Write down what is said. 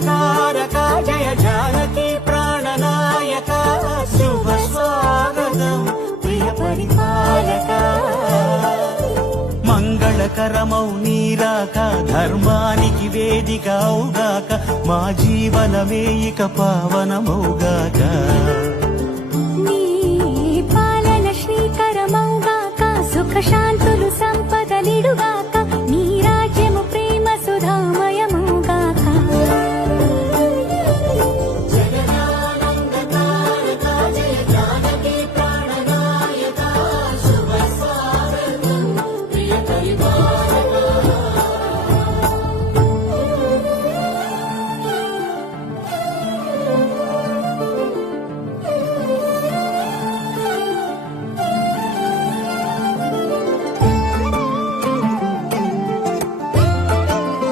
మంగళకారక జయ జానకి ప్రాణనాయక శుభ స్వాగతం ప్రియ పరిపాలక మంగళకరమౌ నీరాక ధర్మానికి వేదిక అవుగాక మా జీవనమే ఇక పావనమౌగాక నీ పాలన శ్రీకరమౌగాక సుఖ శాంతులు సంపదలిడుగాక